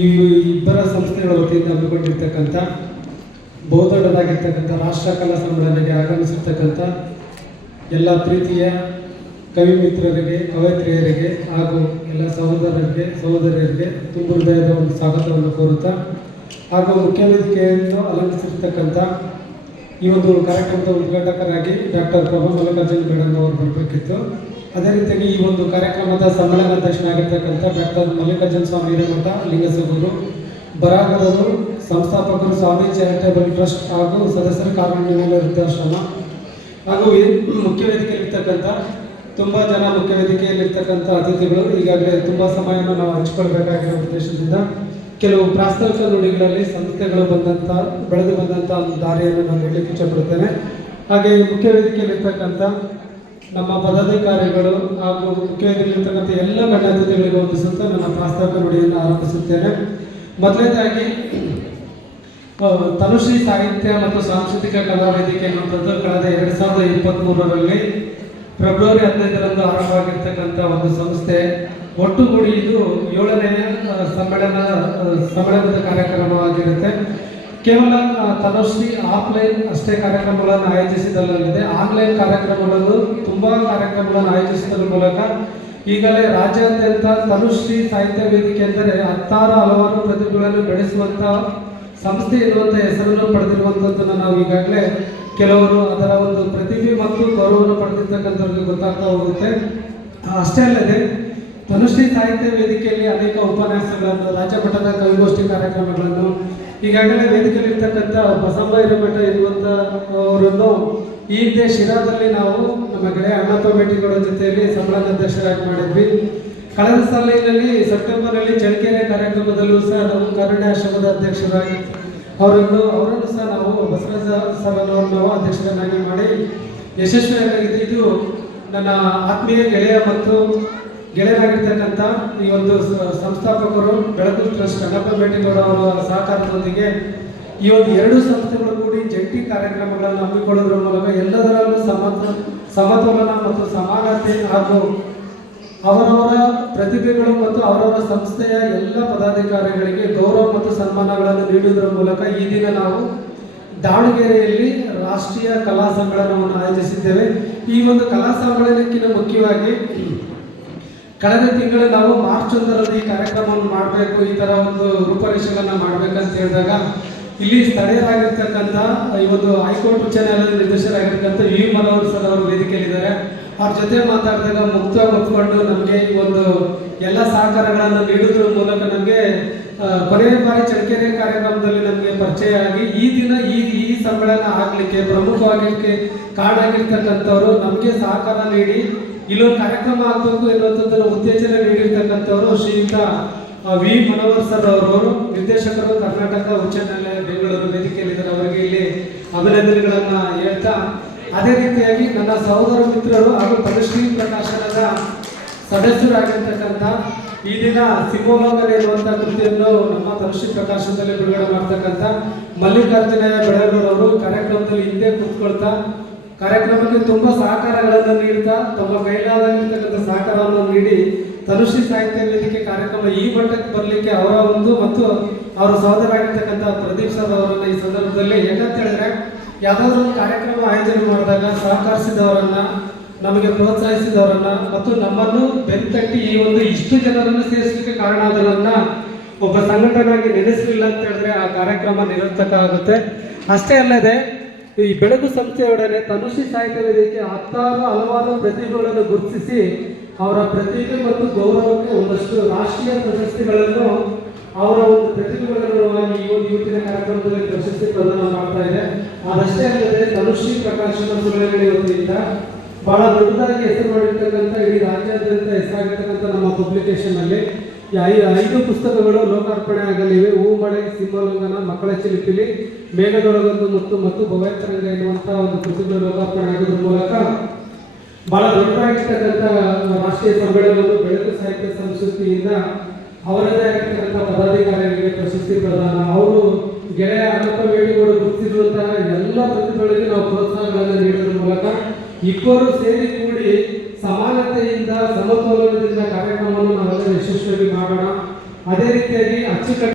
ಈ ಇಬ್ಬರ ಸಂಸ್ಥೆಗಳ ವತಿಯಿಂದ ಹಮ್ಮಿಕೊಂಡಿರ್ತಕ್ಕಂಥ ಬಹುದೊಡ್ಡದಾಗಿರ್ತಕ್ಕಂಥ ರಾಷ್ಟ್ರ ಕಲಾ ಸಮ್ಮೇಳನಕ್ಕೆ ಆಗಮಿಸಿರ್ತಕ್ಕಂಥ ಎಲ್ಲ ಪ್ರೀತಿಯ ಕವಿ ಮಿತ್ರರಿಗೆ, ಕವಯಿತ್ರಿಯರಿಗೆ ಹಾಗೂ ಎಲ್ಲ ಸಹೋದರಿಯರಿಗೆ ತುಂಬ ಹೃದಯದ ಒಂದು ಸ್ವಾಗತವನ್ನು ಕೋರುತ್ತಾ, ಹಾಗೂ ಮುಖ್ಯ ವೇದಿಕೆಯನ್ನು ಅಲಂಕರಿಸಿರ್ತಕ್ಕಂಥ ಈ ಒಂದು ಕಾರ್ಯಕ್ರಮದ ಉದ್ಘಾಟಕರಾಗಿ ಡಾಕ್ಟರ್ ಪ್ರಭಾ ಮಲ್ಲಿಕಾರ್ಜುನ್ ಮೇಡಮ್ ಅವರು ಬರಬೇಕಿತ್ತು. ಅದೇ ರೀತಿಯಾಗಿ ಈ ಒಂದು ಕಾರ್ಯಕ್ರಮದ ಸಮ್ಮೇಳನಾಧ್ಯಕ್ಷನಾಗಿರ್ತಕ್ಕಂಥ ಡಾಕ್ಟರ್ ಮಲ್ಲಿಕಾರ್ಜುನ ಸ್ವಾಮಿ ಹಿರೇಮಠ ಲಿಂಗಸಗೂರು, ಬರಹಗಾರರು, ಸಂಸ್ಥಾಪಕರು ಸ್ವಾಮಿ ಚಾರಿಟೇಬಲ್ ಟ್ರಸ್ಟ್ ಹಾಗೂ ಸದಸ್ಯರ ಕಾರ್ಯನಿರ್ವಹಣೆ ವೃದ್ಧಾಶ್ರಮ, ಹಾಗೂ ಮುಖ್ಯ ವೇದಿಕೆಯಲ್ಲಿರ್ತಕ್ಕಂಥ ತುಂಬ ಜನ ಮುಖ್ಯ ವೇದಿಕೆಯಲ್ಲಿರ್ತಕ್ಕಂಥ ಅತಿಥಿಗಳು ಈಗಾಗಲೇ ತುಂಬ ಸಮಯವನ್ನು ನಾವು ಹಂಚಿಕೊಳ್ಬೇಕಾಗಿರೋ ಉದ್ದೇಶದಿಂದ ಕೆಲವು ಪ್ರಾಸ್ತಾವಿಕ ನುಡಿಗಳಲ್ಲಿ ಸಂಸ್ಥೆಗಳು ಬೆಳೆದು ಬಂದಂಥ ಒಂದು ದಾರಿಯನ್ನು ನಾನು ಹೇಳಲಿಕ್ಕೆ ಇಷ್ಟಪಡುತ್ತೇನೆ. ಹಾಗೆ ಮುಖ್ಯ ವೇದಿಕೆಯಲ್ಲಿರ್ತಕ್ಕಂಥ ನಮ್ಮ ಪದಾಧಿಕಾರಿಗಳು ಹಾಗೂ ಮುಖ್ಯ ವೇದಿಕೆಯಲ್ಲಿರ್ತಕ್ಕಂಥ ಎಲ್ಲ ಗಣ್ಯ ಅತಿಥಿಗಳಿಗೆ ವಂದಿಸುತ್ತಾ ನನ್ನ ಪ್ರಾಸ್ತಾವಿಕ ನುಡಿಯನ್ನು ಆರಂಭಿಸುತ್ತೇನೆ. ಮೊದಲನೇದಾಗಿ ತನುಶ್ರೀ ಸಾಹಿತ್ಯ ಮತ್ತು ಸಾಂಸ್ಕೃತಿಕ ಕಲಾ ವೇದಿಕೆ ಅನ್ನುವಂಥದ್ದು ಕಳೆದ 2023ರಲ್ಲಿ ಫೆಬ್ರವರಿ 15ರಂದು ಆರಂಭವಾಗಿರ್ತಕ್ಕಂಥ ಒಂದು ಸಂಸ್ಥೆ. ಒಟ್ಟುಗೂಡಿ ಇದು 7ನೇ ಸಮ್ಮೇಳನದ ಕಾರ್ಯಕ್ರಮವಾಗಿರುತ್ತೆ. ಕೇವಲ ತನುಶ್ರೀ ಆಫ್ಲೈನ್ ಅಷ್ಟೇ ಕಾರ್ಯಕ್ರಮಗಳನ್ನು ಆಯೋಜಿಸಿದಲ್ಲದೆ ಆನ್ಲೈನ್ ಕಾರ್ಯಕ್ರಮಗಳನ್ನು ತುಂಬ ಕಾರ್ಯಕ್ರಮಗಳನ್ನು ಆಯೋಜಿಸಿದ ಮೂಲಕ ಈಗಲೇ ರಾಜ್ಯಾದ್ಯಂತ ತನುಶ್ರೀ ಸಾಹಿತ್ಯ ವೇದಿಕೆ ಎಂದರೆ ಹಲವಾರು ಪ್ರತಿಭೆಗಳನ್ನು ಬೆಳೆಸುವಂಥ ಸಂಸ್ಥೆ ಎನ್ನುವಂಥ ಹೆಸರನ್ನು ಪಡೆದಿರುವಂಥದ್ದನ್ನು ನಾವು ಈಗಾಗಲೇ ಕೆಲವರು ಅದರ ಒಂದು ಪ್ರತಿಭೆ ಮತ್ತು ಗೌರವವನ್ನು ಪಡೆದಿರ್ತಕ್ಕಂಥವ್ರಿಗೆ ಗೊತ್ತಾಗ್ತಾ ಹೋಗುತ್ತೆ. ಅಷ್ಟೇ ಅಲ್ಲದೆ ತನುಶ್ರೀ ಸಾಹಿತ್ಯ ವೇದಿಕೆಯಲ್ಲಿ ಅನೇಕ ಉಪನ್ಯಾಸಗಳನ್ನು, ರಾಜ್ಯ ಮಟ್ಟದ ಕವಿಗೋಷ್ಠಿ ಕಾರ್ಯಕ್ರಮಗಳನ್ನು ಈಗಾಗಲೇ ವೇದಿಕೆಯಲ್ಲಿರ್ತಕ್ಕಂಥ ಬಸಮ್ಮ ಹಿರೇಮಠ ಇರುವಂಥವರನ್ನು ಈ ಹಿಂದೆ ಶಿರಾದಲ್ಲಿ ನಾವು ನಮ್ಮ ಗೆಳೆಯ ಅಣ್ಣಪ್ಪ ಭೇಟಿಗಳ ಜೊತೆಯಲ್ಲಿ ಸಮ್ಮೇಳನಾಧ್ಯಕ್ಷರಾಗಿ ಮಾಡಿದ್ವಿ. ಕಳೆದ ಸಾಲಿನಲ್ಲಿ ಸೆಪ್ಟೆಂಬರ್ನಲ್ಲಿ ಚಳ್ಳಕೆರೆ ಕಾರ್ಯಕ್ರಮದಲ್ಲೂ ಸಹ ನಮ್ಮ ಕಾರುಣ್ಯಾಶ್ರಮದ ಅಧ್ಯಕ್ಷರಾಗಿ ಅವರನ್ನು ಸಹ ನಾವು ಬಸವರಾಜ ಸರ್ ನಾವು ಅಧ್ಯಕ್ಷರನ್ನಾಗಿ ಮಾಡಿ ಯಶಸ್ವಿಯಾಗಿದೆ. ಇದು ನನ್ನ ಆತ್ಮೀಯ ಗೆಳೆಯ ಮತ್ತು ಗೆಳೆಯರಾಗಿರ್ತಕ್ಕಂಥ ಈ ಒಂದು ಸಂಸ್ಥಾಪಕರು ಬೆಳಕು ಟ್ರಸ್ಟ್ ಅಣ್ಣಪ್ಪ ಭೇಟಿಗೌಡ ಅವರ ಸಹಕಾರದೊಂದಿಗೆ ಈ ಒಂದು 2 ಸಂಸ್ಥೆಗಳು ಕೂಡಿ ಜಂಟಿ ಕಾರ್ಯಕ್ರಮಗಳನ್ನು ಹಮ್ಮಿಕೊಳ್ಳುವುದರ ಮೂಲಕ ಎಲ್ಲದರಲ್ಲೂ ಸಮತೋಲನ ಮತ್ತು ಸಮಾನತೆ ಹಾಗೂ ಅವರವರ ಪ್ರತಿಭೆಗಳು ಮತ್ತು ಅವರವರ ಸಂಸ್ಥೆಯ ಎಲ್ಲ ಪದಾಧಿಕಾರಿಗಳಿಗೆ ಗೌರವ ಮತ್ತು ಸನ್ಮಾನಗಳನ್ನು ನೀಡುವುದರ ಮೂಲಕ ಈ ದಿನ ನಾವು ದಾವಣಗೆರೆಯಲ್ಲಿ ರಾಷ್ಟ್ರೀಯ ಕಲಾ ಸಮ್ಮೇಳನವನ್ನು ಆಯೋಜಿಸಿದ್ದೇವೆ. ಈ ಒಂದು ಕಲಾ ಸಮ್ಮೇಳನಕ್ಕಿಂತ ಮುಖ್ಯವಾಗಿ ಕಳೆದ ತಿಂಗಳು ನಾವು ಮಾರ್ಚ್ 1ರಂದು ಈ ಕಾರ್ಯಕ್ರಮವನ್ನು ಮಾಡಬೇಕು, ಈ ಥರ ಒಂದು ರೂಪರೇಷೆಗಳನ್ನು ಮಾಡಬೇಕಂತ ಹೇಳಿದಾಗ ಇಲ್ಲಿ ಸ್ಥಳೀಯರಾಗಿರ್ತಕ್ಕಂಥ ಈ ಒಂದು ಹೈಕೋರ್ಟ್ ಉಚ್ಚ ನ್ಯಾಯಾಲಯದ ನಿರ್ದೇಶಕರಾಗಿರ್ತಕ್ಕಂಥ ವಿ ಮನೋಹರ್ ಸರ್ ಅವರು ವೇದಿಕೆಯಲ್ಲಿದ್ದಾರೆ. ಅವ್ರ ಜೊತೆ ಮಾತಾಡಿದಾಗ ಮುಕ್ತವಾಗಿ ಒಪ್ಪಿಕೊಂಡು ನಮಗೆ ಈ ಒಂದು ಎಲ್ಲ ಸಹಕಾರಗಳನ್ನು ನೀಡುವುದರ ಮೂಲಕ ನಮಗೆ ಕೊನೆಯ ಬಾರಿ ಚಳ್ಳಕೆರೆ ಕಾರ್ಯಕ್ರಮದಲ್ಲಿ ನಮಗೆ ಪರಿಚಯ ಆಗಿ ಈ ದಿನ ಈ ಸಮ್ಮೇಳನ ಆಗಲಿಕ್ಕೆ ಪ್ರಮುಖವಾಗಿ ಕಾರಣ ಆಗಿರ್ತಕ್ಕಂಥವ್ರು, ನಮಗೆ ಸಹಕಾರ ನೀಡಿ ಇಲ್ಲೊಂದು ಕಾರ್ಯಕ್ರಮ ಆಗಬೇಕು ಎನ್ನುವಂಥದ್ದನ್ನು ಉತ್ತೇಜನ ನೀಡಿರ್ತಕ್ಕಂಥವರು ಶ್ರೀಯುತ ವಿ ಮನೋಹರ್ ಸರ್ ಅವರು, ನಿರ್ದೇಶಕರು, ಕರ್ನಾಟಕ ಉಚ್ಚ ನ್ಯಾಯಾಲಯ ಬೆಂಗಳೂರು ವೇದಿಕೆಯಲ್ಲಿದ್ದಾರೆ. ಅವರಿಗೆ ಇಲ್ಲಿ ಅಭಿನಂದನೆಗಳನ್ನು ಹೇಳ್ತಾ, ಅದೇ ರೀತಿಯಾಗಿ ನನ್ನ ಸಹೋದರ ಮಿತ್ರರು ಹಾಗೂ ತನುಶ್ರೀ ಪ್ರಕಾಶನದ ಸದಸ್ಯರಾಗಿರ್ತಕ್ಕಂಥ ಈ ದಿನ ಸಿಂಹೋಲ್ಲಂಘನೆ ಎನ್ನುವಂಥ ಕೃತಿಯನ್ನು ನಮ್ಮ ತನುಶ್ರೀ ಪ್ರಕಾಶನದಲ್ಲಿ ಬಿಡುಗಡೆ ಮಾಡ್ತಕ್ಕಂಥ ಮಲ್ಲಿಕಾರ್ಜುನ ಬೆಳಗೂರವರು ಕಾರ್ಯಕ್ರಮದಲ್ಲಿ ಹಿಂದೆ ಕೂತ್ಕೊಳ್ತಾ ಕಾರ್ಯಕ್ರಮಕ್ಕೆ ತುಂಬ ಸಹಕಾರಗಳನ್ನು ನೀಡ್ತಾ ತಮ್ಮ ಕೈಲಾಗಿರ್ತಕ್ಕಂಥ ಸಹಕಾರವನ್ನು ನೀಡಿ ತನುಶ್ರೀ ಸಾಹಿತ್ಯ ವೇದಿಕೆ ಕಾರ್ಯಕ್ರಮ ಈ ಮಟ್ಟಕ್ಕೆ ಬರಲಿಕ್ಕೆ ಅವರ ಒಂದು ಮತ್ತು ಅವರ ಸಹೋದರಾಗಿರ್ತಕ್ಕಂಥ ಪ್ರದೀಪ್ ಸರ್ ಅವರನ್ನು ಈ ಸಂದರ್ಭದಲ್ಲಿ ಏನಂತ ಹೇಳಿದ್ರೆ, ಯಾವುದಾದ್ರೂ ಒಂದು ಕಾರ್ಯಕ್ರಮ ಆಯೋಜನೆ ಮಾಡಿದಾಗ ಸಹಕರಿಸಿದವರನ್ನ, ನಮಗೆ ಪ್ರೋತ್ಸಾಹಿಸಿದವರನ್ನ ಮತ್ತು ನಮ್ಮನ್ನು ಬೆಂತಟ್ಟಿ ಈ ಒಂದು ಇಷ್ಟು ಜನರನ್ನು ಸೇರಿಸಲಿಕ್ಕೆ ಕಾರಣ ಆದವರನ್ನ ಒಬ್ಬ ಸಂಘಟನೆಯಾಗಿ ನೆನೆಸಲಿಲ್ಲ ಅಂತ ಹೇಳಿದ್ರೆ ಆ ಕಾರ್ಯಕ್ರಮ ನಿರರ್ಥಕ ಆಗುತ್ತೆ. ಅಷ್ಟೇ ಅಲ್ಲದೆ ಈ ಬೆಳಕು ಸಂಸ್ಥೆಯೊಡನೆ ತನುಶ್ರೀ ಸಾಹಿತ್ಯ ವೇದಿಕೆ ಹಲವಾರು ಪ್ರತಿಭೆಗಳನ್ನು ಗುರುತಿಸಿ ಅವರ ಪ್ರತಿಭೆ ಮತ್ತು ಗೌರವಕ್ಕೆ ಒಂದಷ್ಟು ರಾಷ್ಟ್ರೀಯ ಪ್ರಶಸ್ತಿಗಳನ್ನು ಅವರ ಒಂದು ಪ್ರತಿಭೆಗಳನ್ನು ಈ ಒಂದು ಇವತ್ತಿನ ಕಾರ್ಯಕ್ರಮದಲ್ಲಿ ಪ್ರಶಸ್ತಿ ಪ್ರದಾನ ಮಾಡ್ತಾ ಇದೆ. ಅದಷ್ಟೇ ಅಲ್ಲದೆ ತನುಶ್ರೀ ಪ್ರಕಾಶನ ಸುಳ್ಳೆಗಡೆ ವತಿಯಿಂದ ಬಹಳ ದೊಡ್ಡದಾಗಿ ಹೆಸರು ಮಾಡಿರ್ತಕ್ಕಂಥ ಇಡೀ ರಾಜ್ಯಾದ್ಯಂತ ಹೆಸರಾಗಿರ್ತಕ್ಕಂಥ ನಮ್ಮ ಪಬ್ಲಿಕೇಶನ್ ಅಲ್ಲಿ 5 ಪುಸ್ತಕಗಳು ಲೋಕಾರ್ಪಣೆ ಆಗಲಿವೆ. ಹೂಮಳೆ, ಸಿಂಹೋಲ್ಲಂಘನ, ಮಕ್ಕಳ ಚಿಲಿಪಿಲಿ, ಮೇಘದೊಳಗೊಂದು ಮತ್ತು ಭವ್ಯತರಂಗ ಎನ್ನುವಂಥ ಒಂದು ಕೃತಿಗಳು ಲೋಕಾರ್ಪಣೆ ಆಗೋದ್ರ ಮೂಲಕ ಬಹಳ ದೊಡ್ಡದಾಗಿರ್ತಕ್ಕಂಥ ರಾಷ್ಟ್ರೀಯ ಸಮ್ಮೇಳನವನ್ನು ಬೆಳಕು ಸಾಹಿತ್ಯ ಸಂಸ್ಕೃತಿಯಿಂದ ಅವರದೇ ಆಗಿರ್ತಕ್ಕಂಥ ಪದಾಧಿಕಾರಿಗಳಿಗೆ ಪ್ರಶಸ್ತಿ ಪ್ರದಾನ, ಅವರು ಗೆಳೆಯ ಅಣ್ಣಪ್ಪ ಭೇಟಿಗಳು ಗುರುತಿಸಿರುವಂತಹ ಎಲ್ಲ ಪ್ರತಿಭೆಗಳಿಗೆ ನಾವು ಪ್ರೋತ್ಸಾಹಗಳನ್ನು ನೀಡುವುದರ ಮೂಲಕ ಇಬ್ಬರು ಸೇರಿ ಕೂಡಿ ಸಮಾನತೆಯಿಂದ ಸಮತೋಲನದಿಂದ ಕಾರ್ಯಕ್ರಮವನ್ನು ನಾವೆಲ್ಲ ಯಶಸ್ವಿಯಾಗಿ ಮಾಡೋಣ. ಅದೇ ರೀತಿಯಾಗಿ ಅಚ್ಚುಕಟ್ಟು